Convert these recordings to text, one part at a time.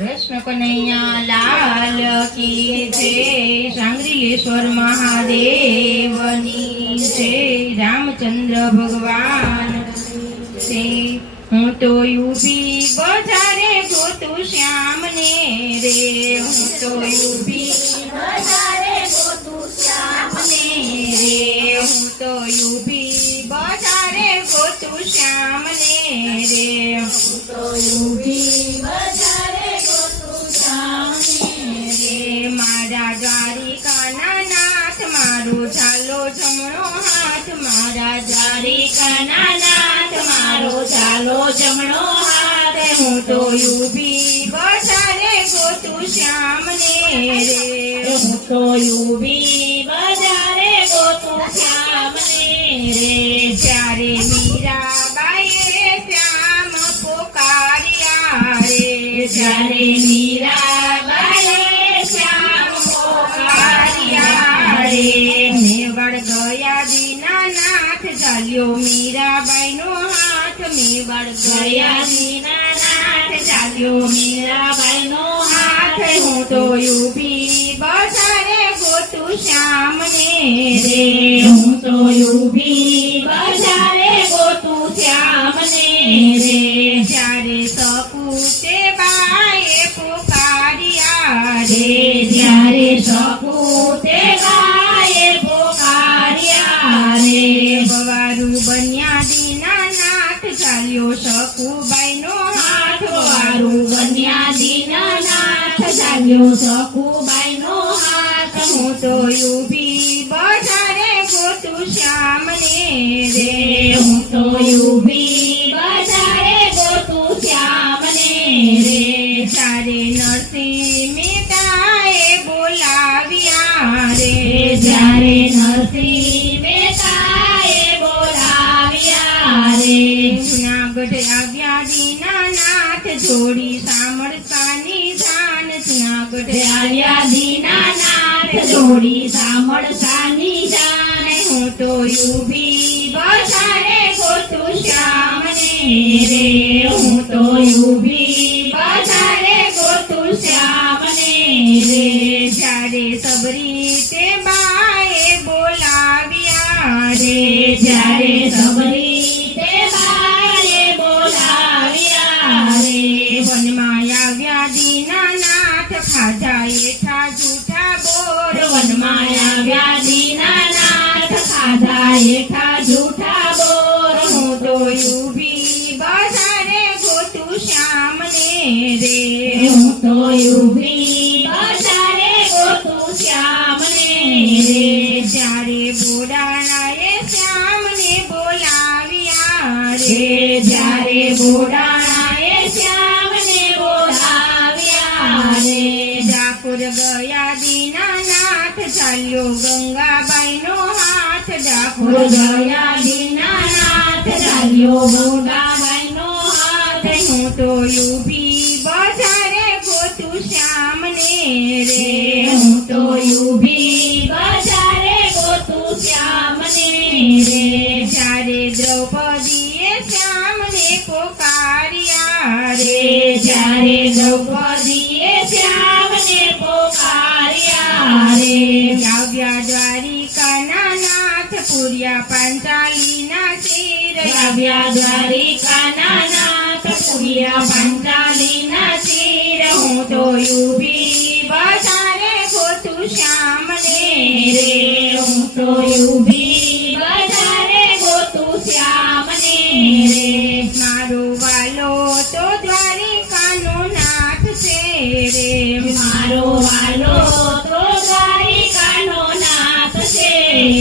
कृष्ण कन्हैया लाल की जय। सांग्रिलेश्वर महादेवनी जय। रामचंद्र भगवान से हूँ तो यूपी बजारे गोतू श्याम ने रे। हूँ तो यूपी बजारे गोतू श्याम ने रे। हूँ तो यूपी बजारे गोतू श्याम ने रे। हूँ तो यूपी बजारे गोतू श्याम ने रे। मारा द्वारिकाना नाथ मारो झालो जमणो हाथ। मारा द्वारिकाना नाथ मारो झालो जमणो हाथ। हूँ तो यूपी बजारे गोतू श्याम ने रे। हूँ तो यूपी बजारे गोतू श्याम ने रे। चारे मीरा बाये श्याम पुकारिया रे। चारे मीरा बाये श्याम पुकारिया रे। मेवाड़ गया दीनानाथ झाल्यो मीराबाई नो हाथ। मेवाड़ गया दीनानाथ झाल्यो मीराबाई नो हाथ। हूँ तो यूपी बजारे गोतू श्याम ने रे। हूँ तो यूपी बजारे गोतू श्याम ने रे। चारे सपूते बाये पुकारिया रे। चारे सपूते बाये पुकारिया रे। बवारू बन्या दीनानाथ झाल्यो सखुबाई नो हाथ। बवारू बन्या दीनानाथ झाल्यो सखुबाई नो हाथ। हूँ तो यूपी बजारे गोतू श्याम ने रे। हूँ तो यूपी बजारे गोतू श्याम ने रे। चारे नरसिंह मेहताए बोलाविया रे। चारे नरसिंह मेहताए बोलाविया रे। जूनागढ़ आव्या दीनानाथ जोड़ी सामरसानी जान। जूनागढ़ आव्या दीनानाथ जोड़ी सामरसानी जान। हूँ तो यूपी बजारे गोतू श्याम ने रे। हूँ तो यूपी बजारे गोतू श्याम ने रे। चारे सबरी ते बाये बोलाविया रे। चारे सबरी ते बाये बोलाविया रे। वनमाया व्याधि नाथ खाधा एठा जूठा बोर। वनमाया व्याधि नाथ खाधा एठा जूठा बोर। हूँ तो यूपी बजारे गोतू श्याम ने रे। हूँ तो यूपी बजारे गोतू श्याम ने रे। चारे बोडाणाए श्याम ने बोलाविया रे। चारे बोडाणाए श्याम ने बोलाविया रे। डाकोर गया दीनानाथ झाल्यो गंगाबाई नो हाथ। डाकोर गया दीनानाथ झाल्यो गंगाबाई नो हाथ। हूँ तो यूपी बजारे गोतू श्याम ने रे। हूँ तो यूपी बजारे गोतू श्याम ने रे। चारे द्रौपदी श्याम ने पुकारिया रे। चारे द्रौपदी श्याम ने पुकारिया रे। आव्या द्वारिकाना नाथ पुर्या पांचाली ना सिर। आव्या द्वारिकाना नाथ पुर्या पांचाली ना सिर। हूँ तो यूपी बजारे गोतू श्याम ने रे। हूँ तो यूपी बजारे गोतू श्याम ने रे। मारो वालो तो द्वारिकानो नाथ से रे। मारो वालो तो द्वारिकानो नाथ से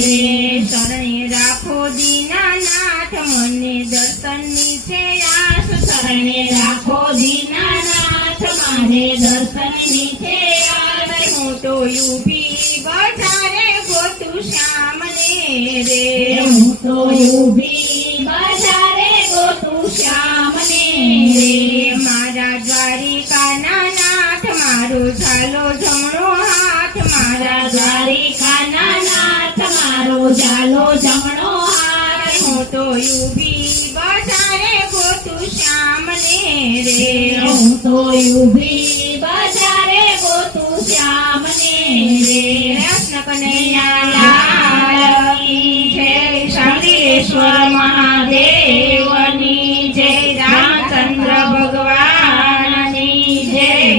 रे। शरणे राखो दीनानाथ मने दर्शन नीचे आस। शरणे राखो दीनानाथ मारे दर्शन नीचे आस। हूँ तो यूपी बजारे गोतू श्याम ने रे। हूँ तो यूपी बजारे गोतू श्याम ने रे। मारा द्वारिकाना नाथ मारो झालो जमणो हाथ। मारा द्वारिकाना नाथ मारो झालो जमणो हाथ। हूँ तो यूपी बजारे गोतू श्याम ने રે હું તો ઊભી બજારે ગોતું શ્યામને રે કૃષ્ણ કનૈયા લાલ કી જય. શાંતિશ્વર મહાદેવ